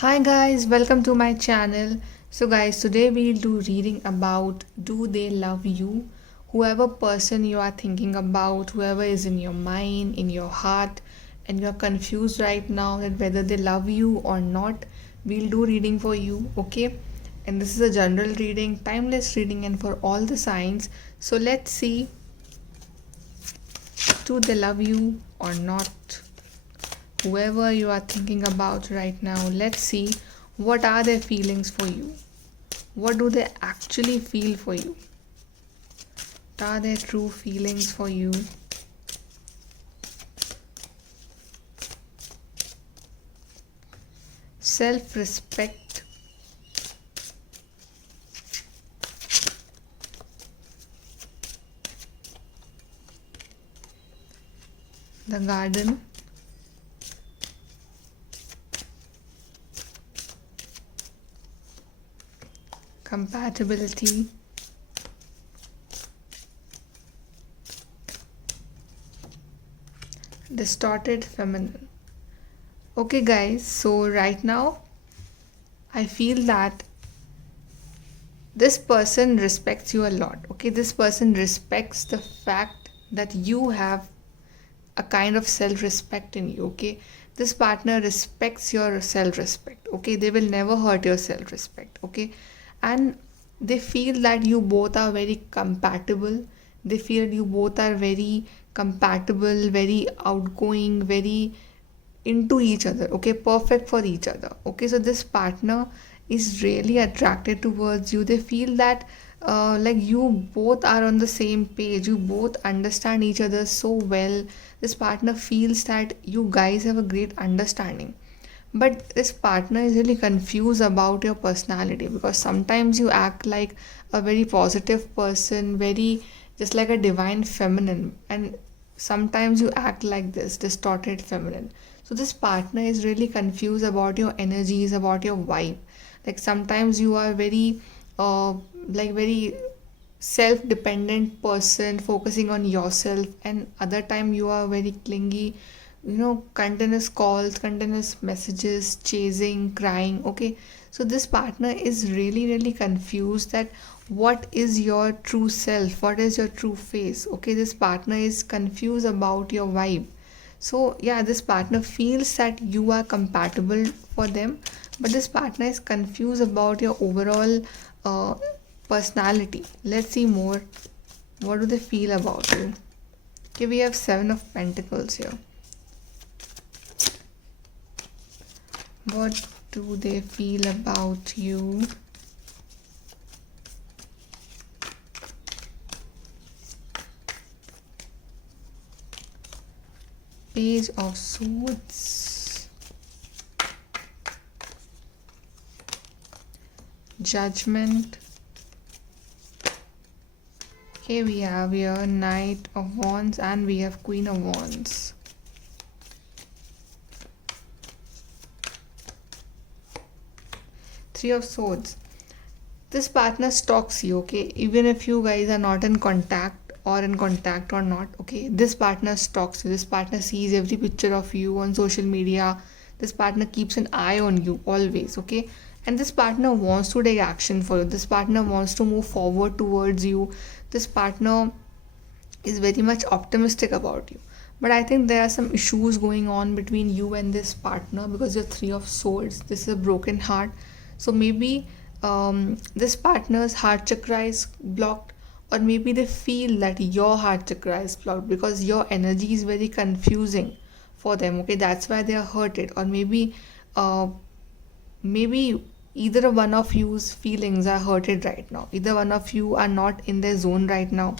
Hi guys, welcome to my channel. So guys, today we'll do reading about do they love you? Whoever person you are thinking about, whoever is in your mind, in your heart, and you're confused right now that whether they love you or not, we'll do reading for you, okay? And this is a general reading, timeless reading, and for all the signs. So let's see, do they love you or not? Whoever you are thinking about right now, let's see what are their feelings for you. What do they actually feel for you? What are their true feelings for you? Self respect, the garden, compatibility, distorted feminine. Okay, guys, so right now I feel that this person respects you a lot. Okay, this person respects the fact that you have a kind of self respect in you. Okay, this partner respects your self respect. Okay, they will never hurt your self respect. Okay, and they feel that you both are very compatible. They feel you both are very compatible, very outgoing, very into each other. Okay, perfect for each other. Okay, so this partner is really attracted towards you. They feel that like you both are on the same page, you both understand each other so well. This partner feels that you guys have a great understanding, but this partner is really confused about your personality because sometimes you act like a very positive person, very just like a divine feminine, and sometimes you act like this distorted feminine. So this partner is really confused about your energies, about your vibe. Like sometimes you are very uh very self dependent person focusing on yourself, and other time you are very clingy, continuous calls, continuous messages, chasing, crying. Okay, so this partner is really confused that what is your true self, what is your true face. Okay, this partner is confused about your vibe. So yeah, this partner feels that you are compatible for them, but this partner is confused about your overall uh, personality. Let's see more. What do they feel about you? Okay, we have Seven of Pentacles here. What do they feel about you? Page of Swords, Judgment. Okay, we have here Knight of Wands and we have Queen of Wands. Three of Swords. This partner stalks you, okay? Even if you guys are not in contact or not, okay? This partner stalks you. This partner sees every picture of you on social media. This partner keeps an eye on you always, okay? And this partner wants to take action for you. This partner wants to move forward towards you. This partner is very much optimistic about you. But I think there are some issues going on between you and this partner because you're Three of Swords. This is a broken heart. So maybe this partner's heart chakra is blocked, or maybe they feel that your heart chakra is blocked because your energy is very confusing for them. Okay, that's why they are hurted, or uh, maybe either one of you's feelings are hurted right now. Either one of you are not in their zone right now.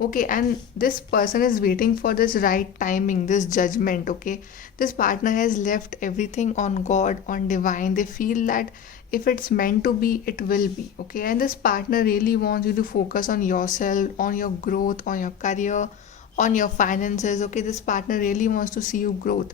Okay, and this person is waiting for this right timing, this judgment. Okay, this partner has left everything on God, on divine. They feel that if it's meant to be, it will be. Okay, and this partner really wants you to focus on yourself, on your growth, on your career, on your finances. Okay, this partner really wants to see you growth,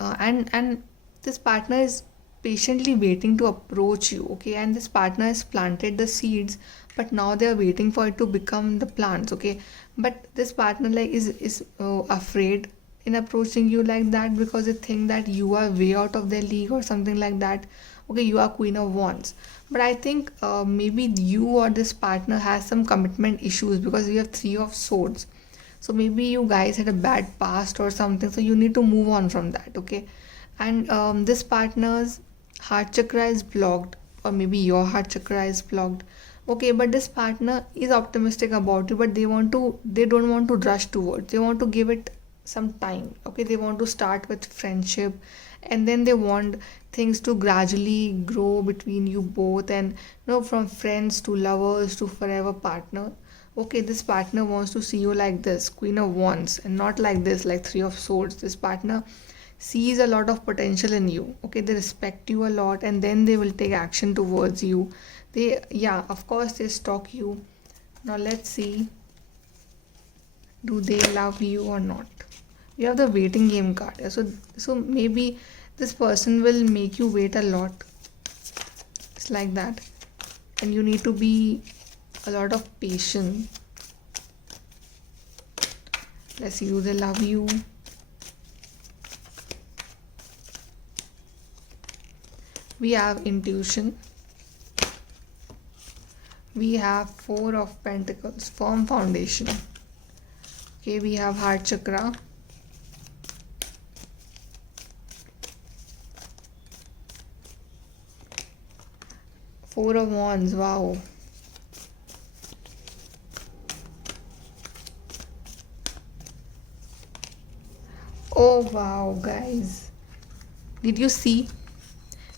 and this partner is patiently waiting to approach you. Okay, and this partner has planted the seeds, but now they are waiting for it to become the plants. Okay, but this partner like is afraid in approaching you like that because they think that you are way out of their league or something like that. Okay, you are Queen of Wands. But I think maybe you or this partner has some commitment issues because we have Three of Swords. So maybe you guys had a bad past or something. So you need to move on from that, okay? And this partner's heart chakra is blocked, or maybe your heart chakra is blocked. Okay, but this partner is optimistic about you, but they don't want to rush towards. They want to give it some time. Okay, they want to start with friendship, and then they want things to gradually grow between you both, and from friends to lovers to forever partner. Okay, this partner wants to see you like this, Queen of Wands, and not like this, like Three of Swords. This partner sees a lot of potential in you. Okay, they respect you a lot, and then they will take action towards you. They, yeah, of course, they stalk you. Now let's see, do they love you or not? You have the waiting game card. So maybe this person will make you wait a lot. It's like that, and you need to be a lot of patience. Let's see, do they love you? We have intuition. We have Four of Pentacles, firm foundation. Okay, we have heart chakra. Four of Wands, wow. Oh wow, guys. Did you see?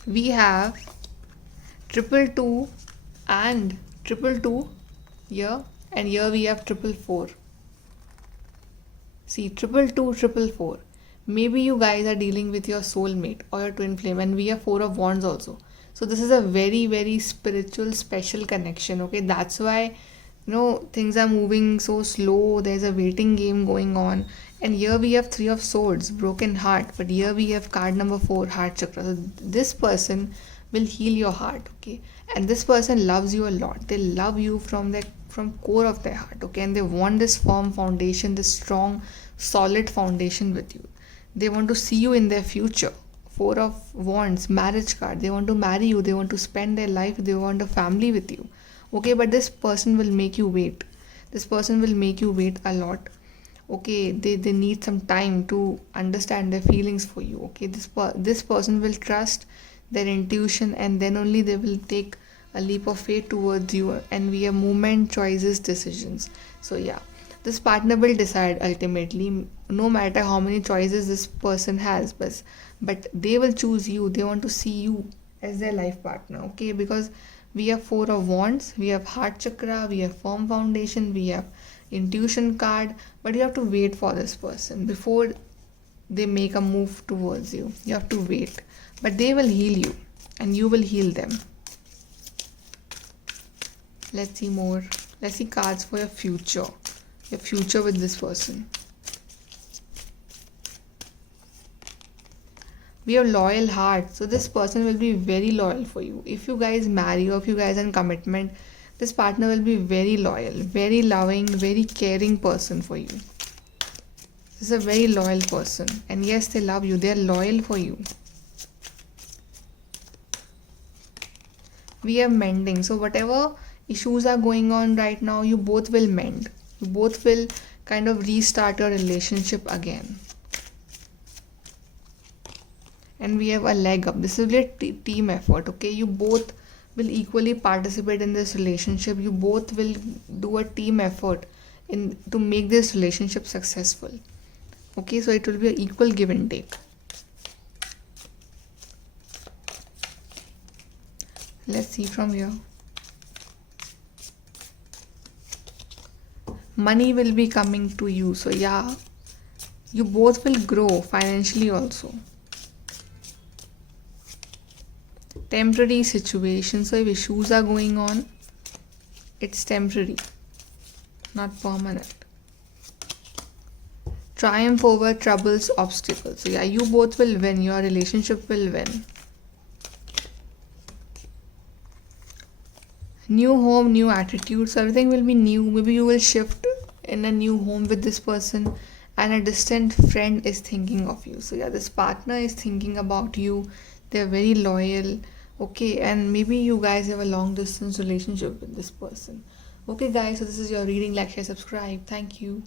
We have triple two and triple two here, and here we have triple four. See, triple two, triple four. Maybe you guys are dealing with your soulmate or your twin flame, and we have Four of Wands also. So this is a very, very spiritual, special connection. Okay, that's why things are moving so slow. There's a waiting game going on, and here we have Three of Swords, broken heart. But here we have card number 4, heart chakra. So this person will heal your heart. Okay, and this person loves you a lot. They love you from core of their heart. Okay, and they want this firm foundation, this strong, solid foundation with you. They want to see you in their future. Four of Wands, marriage card. They want to marry you. They want to spend their life. They want a family with you. Okay, but this person will make you wait. This person will make you wait a lot. Okay, they need some time to understand their feelings for you. Okay, this person will trust their intuition, and then only they will take a leap of faith towards you, and we have movement, choices, decisions. So yeah, this partner will decide ultimately, no matter how many choices this person has, but they will choose you. They want to see you as their life partner. Okay, because we have Four of Wands, we have heart chakra, we have firm foundation, we have intuition card, but you have to wait for this person before they make a move towards you. You have to wait, but they will heal you and you will heal them. Let's see more. Let's see cards for your future with this person. We have loyal heart, so this person will be very loyal for you. If you guys marry or if you guys are in commitment, this partner will be very loyal, very loving, very caring person for you. This is a very loyal person, and yes, they love you. They are loyal for you. We have mending, so whatever issues are going on right now, you both will mend. You both will kind of restart your relationship again. And we have a leg up. This is a team effort. Okay, you both will equally participate in this relationship. You both will do a team effort to make this relationship successful. Okay, so it will be an equal give and take. Let's see from here. Money will be coming to you. So yeah, you both will grow financially also. Temporary situation. So if issues are going on, it's temporary, not permanent. Triumph over troubles, obstacles. So yeah, you both will win. Your relationship will win. New home, new attitude. So everything will be new. Maybe you will shift in a new home with this person, and a distant friend is thinking of you. So yeah, this partner is thinking about you. They're very loyal. Okay, and maybe you guys have a long distance relationship with this person. Okay guys, so this is your reading. Like, share, subscribe. Thank you.